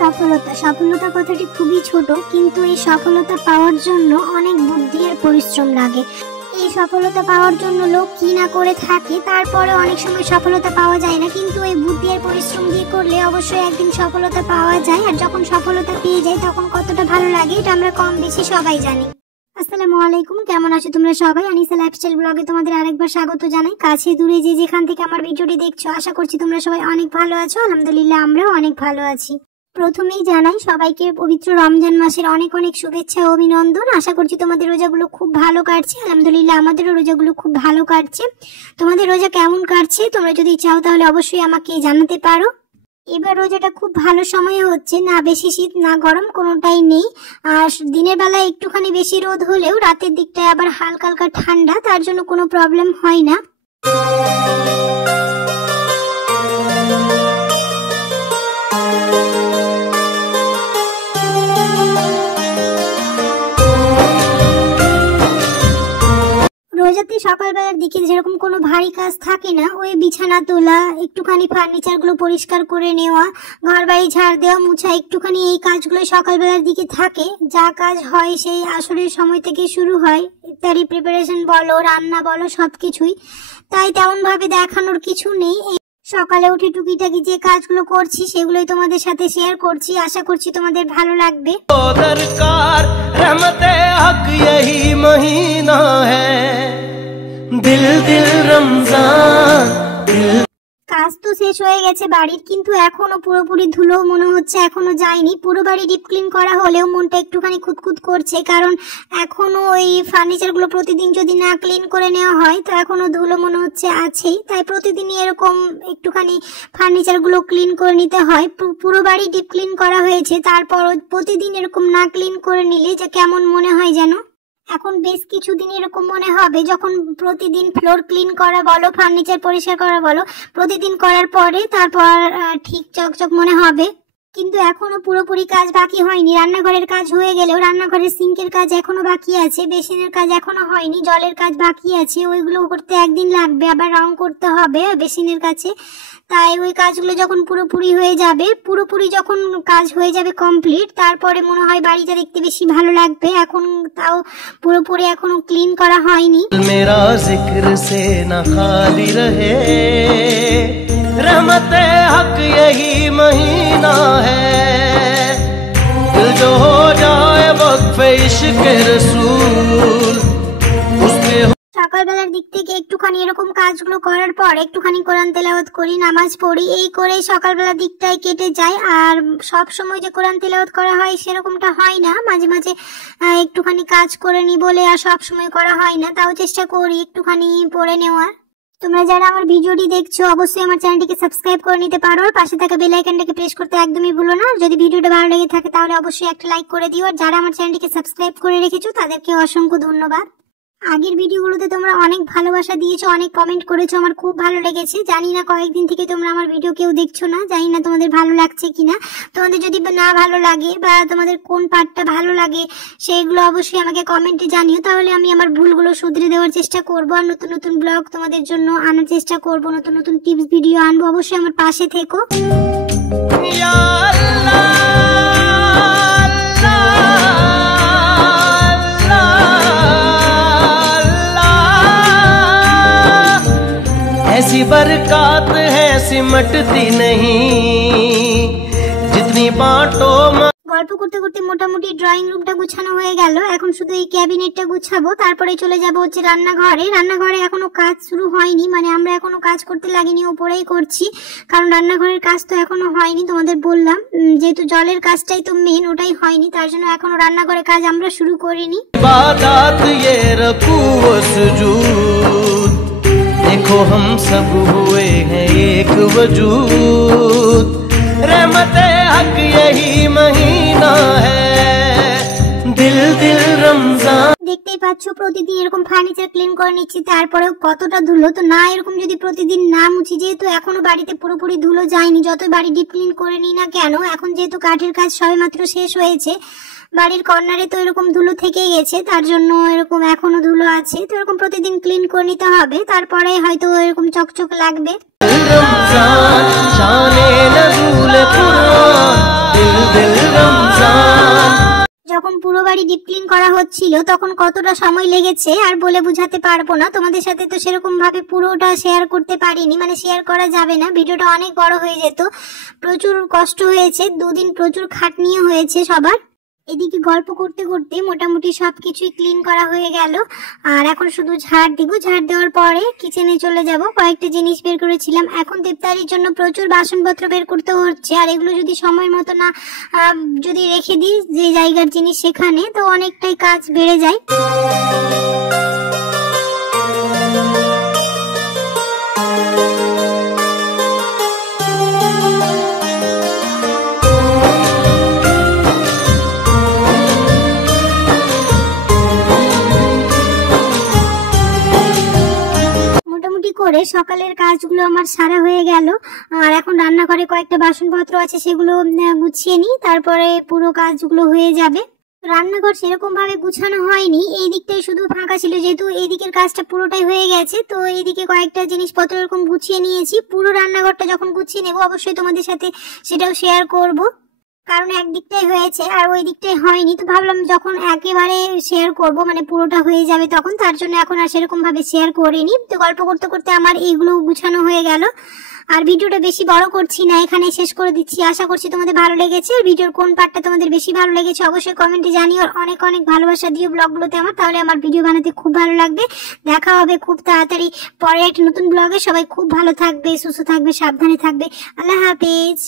সফলতা সফলতা কথাটি খুবই ছোট, কিন্তু এই সফলতা পাওয়ার জন্য অনেক বুদ্ধি আর পরিশ্রম লাগে। এই সফলতা পাওয়ার জন্য লোক কি না করে থাকে, তারপরে অনেক সময় সফলতা পাওয়া যায় না, কিন্তু এই বুদ্ধি আর পরিশ্রম দিয়ে করলে অবশ্যই একদিন সফলতা পাওয়া যায়। আর যখন সফলতা পেয়ে যায় তখন কতটা ভালো লাগে এটা আমরা কম বেশি সবাই জানি। আসসালামু আলাইকুম, কেমন আছো তোমরা সবাই? আনিসা লাইফস্টাইল ব্লগে তোমাদের আরেকবার স্বাগত জানাই। কাছে দূরে যে যেখান থেকে আমার ভিডিওটি দেখছো, আশা করছি তোমরা সবাই অনেক ভালো আছো। আলহামদুলিল্লাহ আমরাও অনেক ভালো আছি। প্রথমেই জানাই সবাইকে পবিত্র রমজান মাসের অনেক অনেক শুভেচ্ছা ও অভিনন্দন। আশা করছি তোমাদের রোজাগুলো খুব ভালো কাটছে। আলহামদুলিল্লাহ আমাদেরও রোজাগুলো খুব ভালো কাটছে। তোমাদের রোজা কেমন কাটছে তোমরা যদি চাও তাহলে অবশ্যই আমাকে জানাতে পারো। এবার রোজাটা খুব ভালো সময়ে হচ্ছে, না বেশি শীত না গরম, কোনোটাই নেই। আর দিনের বেলা একটুখানি বেশি রোদ হলেও রাতের দিকটায় আবার হালকা হালকা ঠান্ডা, তার জন্য কোনো প্রবলেম হয় না। রোজাতে সকালবেলার দিকে যেরকম কোনো ভারী কাজ থাকে না, ওই বিছানা তোলা, একটুখানি ফার্নিচার গুলো পরিষ্কার করে নেওয়া, ঘর বাড়ি ঝাড় দেওয়া, মুছা, একটুখানি এই কাজগুলো সকালবেলার দিকে থাকে। যা কাজ হয় সেই আসরের সময় থেকে শুরু হয়, ইফতারি প্রিপারেশন বলো, রান্না বলো, সবকিছুই। তাই তেমন ভাবে দেখানোর কিছু নেই। সকালে উঠে টুকিটাকি যে কাজগুলো করছি সেগুলোই তোমাদের সাথে শেয়ার করছি। আশা করছি তোমাদের ভালো লাগবে। দরকার রহমতে হক यही মহিনা হ্যায়, দিল দিল রমজান। কাজ তো শেষ হয়ে গেছে বাড়ির, কিন্তু এখনো পুরোপুরি ধুলো মনে হচ্ছে এখনো যায়নি। পুরো বাড়ি ডিপ ক্লিন করা হলেও মনটা একটুখানি খুঁতখুত করছে, কারণ এখনো ওই ফার্নিচার গুলো প্রতিদিন যদি না ক্লিন করে নেওয়া হয় তো এখনো ধুলো মনে হচ্ছে আছেই। তাই প্রতিদিনই এরকম একটুখানি ফার্নিচার গুলো ক্লিন করে নিতে হয়। পুরো বাড়ি ডিপ ক্লিন করা হয়েছে, তারপর প্রতিদিন এরকম না ক্লিন করে নিলে যে কেমন মনে হয় যেন। এখন বেশ কিছুদিন এরকম মনে হবে যখন প্রতিদিন ফ্লোর ক্লিন করা বলো, ফার্নিচার পরিষ্কার করা বলো, প্রতিদিন করার পরে তারপর ঠিক চকচক মনে হবে। কিন্তু এখনো পুরোপুরি কাজ বাকি হয়নি। রান্নাঘরের কাজ হয়ে গেলেও রান্নাঘরের সিঙ্কের কাজ এখনো বাকি আছে, বেসিনের কাজ এখনো হয়নি, জলের কাজ বাকি আছে, ওইগুলো করতে একদিন লাগবে। আবার রং করতে হবে বেসিনের কাছে। তাই ওই কাজগুলো যখন পুরোপুরি হয়ে যাবে, পুরোপুরি যখন কাজ হয়ে যাবে কমপ্লিট, তারপরে মনে হয় বাড়িটা দেখতে বেশি ভালো লাগবে। এখন তাও পুরোপুরি এখনো ক্লিন করা হয়নি। মেরা জিক্র সে না খালি রহে, রহমতে হক यही মহিনা হ্যায়, দিল जो हो जाए वक्फে ইশক রসূল উসপে। সকালবেলার দিক থেকে একটুখানি এরকম কাজগুলো করার পর একটুখানি কোরআন তেলাওয়াত করি, নামাজ পড়ি, এই করে সকালবেলার দিকটাই কেটে যায়। আর সব সময় যে কোরআন তেলাওয়াত করা হয় সেরকমটা হয় না, মাঝে মাঝে একটুখানি কাজ করে নি বলে আর সব সময় করা হয় না। তাও চেষ্টা করি একটুখানি পড়ে নেওয়ার। তোমরা যারা আমার ভিডিওটি দেখছো অবশ্যই আমার চ্যানেলটিকে সাবস্ক্রাইব করে নিতে পারো, আর পাশে থাকা বেল আইকনটাকে প্রেস করতে একদমই ভুলো না। যদি ভিডিওটা ভালো লেগে থাকে তাহলে অবশ্যই একটা লাইক করে দিও। আর যারা আমার চ্যানেলটিকে সাবস্ক্রাইব করে রেখেছো তাদেরকে অসংখ্য ধন্যবাদ। আগের ভিডিওগুলোতে তোমরা অনেক ভালোবাসা দিয়েছো, অনেক কমেন্ট করেছো, আমার খুব ভালো লেগেছে। জানি না কয়েকদিন থেকে তোমরা আমার ভিডিও কেউ দেখছো না, জানি না তোমাদের ভালো লাগছে কিনা। তোমাদের যদি না ভালো লাগে বা তোমাদের কোন পার্টটা ভালো লাগে সেইগুলো অবশ্যই আমাকে কমেন্টে জানিও, তাহলে আমি আমার ভুলগুলো শুধরে দেওয়ার চেষ্টা করবো। আর নতুন নতুন ব্লগ তোমাদের জন্য আনার চেষ্টা করবো, নতুন নতুন টিপস ভিডিও আনবো। অবশ্যই আমার পাশে থেকো। ऐसी बरकत है सिमटती नहीं, जितनी बांटो। গল্প করতে করতে মোটামুটি ড্রয়িং রুমটা গুছানো হয়ে গেল। এখন শুধু এই ক্যাবিনেটটা গুছাবো, তারপরে চলে যাবো হচ্ছে রান্নাঘরে। রান্নাঘরে এখনো কাজ শুরু হয়নি, মানে আমরা এখনো কাজ করতে লাগিনি, উপরেই করছি, কারণ রান্নাঘরের কাজ তো এখনো হয়নি। তোমাদের বললাম যেহেতু জলের কাজটাই তো মেন, ওটাই হয়নি, তার জন্য এখনো রান্নাঘরের কাজ আমরা শুরু করিনি। देखो हम सब हुए हैं एक वजूद, रहमते हक यही महीना है, दिल दिल रमजान। দেখতেই পাচ্ছ প্রতিদিন এরকম ফার্নিচার ক্লিন করে নিচ্ছি, তারপরেও কতটা ধুলো। তো না এরকম যদি প্রতিদিন না মুছি, যেহেতু এখনো বাড়িতে পুরোপুরি ধুলো যায়নি, যত বাড়ি ডিপ ক্লিন করে নিই না কেন, এখন যেহেতু কাঠের কাজ সবেমাত্র শেষ হয়েছে, বাড়ির কর্নারে তো এরকম ধুলো থেকে গেছে, তার জন্য এরকম এখনো ধুলো আছে। তো এরকম প্রতিদিন ক্লিন করে নিতে হবে, তারপরে হয়তো এরকম চকচক লাগবে। दिल रमजान। যখন পুরো বাড়ি ডিপ ক্লিন করা হচ্ছিল তখন কতটা সময় লেগেছে আর বলে বোঝাতে পারবো না। তোমাদের সাথে তো সেরকম ভাবে পুরোটা শেয়ার করতে পারিনি, মানে শেয়ার করা যাবে না, ভিডিওটা অনেক বড় হয়ে যেত। প্রচুর কষ্ট হয়েছে, দুদিন প্রচুর খাটনিও হয়েছে সবার। এদিকে গল্প করতে করতে মোটামুটি সবকিছুই ক্লিন করা হয়ে গেল। আর এখন শুধু ঝাড় দিব, ঝাড় দেওয়ার পরে কিচেনে চলে যাব। কয়েকটা জিনিস বের করেছিলাম, এখন ইফতারির জন্য প্রচুর বাসনপত্র বের করতে হচ্ছে। আর এগুলো যদি সময় মতো না যদি রেখে দিই যে জায়গার জিনিস সেখানে, তো অনেকটাই কাজ বেড়ে যায়। করে সকালের কাজগুলো আমার সারা হয়ে গেল। আর এখন রান্নাঘরে কয়েকটা বাসনপত্র আছে, সেগুলো গুছিয়ে নিই, তারপরে পুরো কাজগুলো হয়ে যাবে। রান্নাঘর সেরকম ভাবে গুছানো হয়নি, এই দিকটাই শুধু ফাঁকা ছিল, যেহেতু এই দিকের কাজটা পুরোটাই হয়ে গেছে। তো এইদিকে কয়েকটা জিনিসপত্র এরকম গুছিয়ে নিয়েছি। পুরো রান্নাঘরটা যখন গুছিয়ে নেবো অবশ্যই তোমাদের সাথে সেটাও শেয়ার করব, কারণ একদিকটাই হয়েছে আর ওই দিকটাই হয়নি। তো ভাবলাম যখন একেবারে শেয়ার করব, মানে পুরোটা হয়ে যাবে তখন, তার জন্য এখন আর সেরকম ভাবে শেয়ার করিনি। তো গল্প করতে করতে আমার এইগুলো গুছানো হয়ে গেল। আর ভিডিওটা বেশি বড় করছি না, এখানে শেষ করে দিচ্ছি। আশা করছি তোমাদের ভালো লেগেছে। ভিডিওর কোন পার্টটা তোমাদের বেশি ভালো লেগেছে অবশ্যই কমেন্টে জানিও। অনেক অনেক ভালোবাসা দিও ব্লগগুলোতে আমার, তাহলে আমার ভিডিও বানাতে খুব ভালো লাগবে। দেখা হবে খুব তাড়াতাড়ি পরে একটা নতুন ব্লগে। সবাই খুব ভালো থাকবে, সুস্থ থাকবে, সাবধানে থাকবে। আল্লাহ হাফেজ।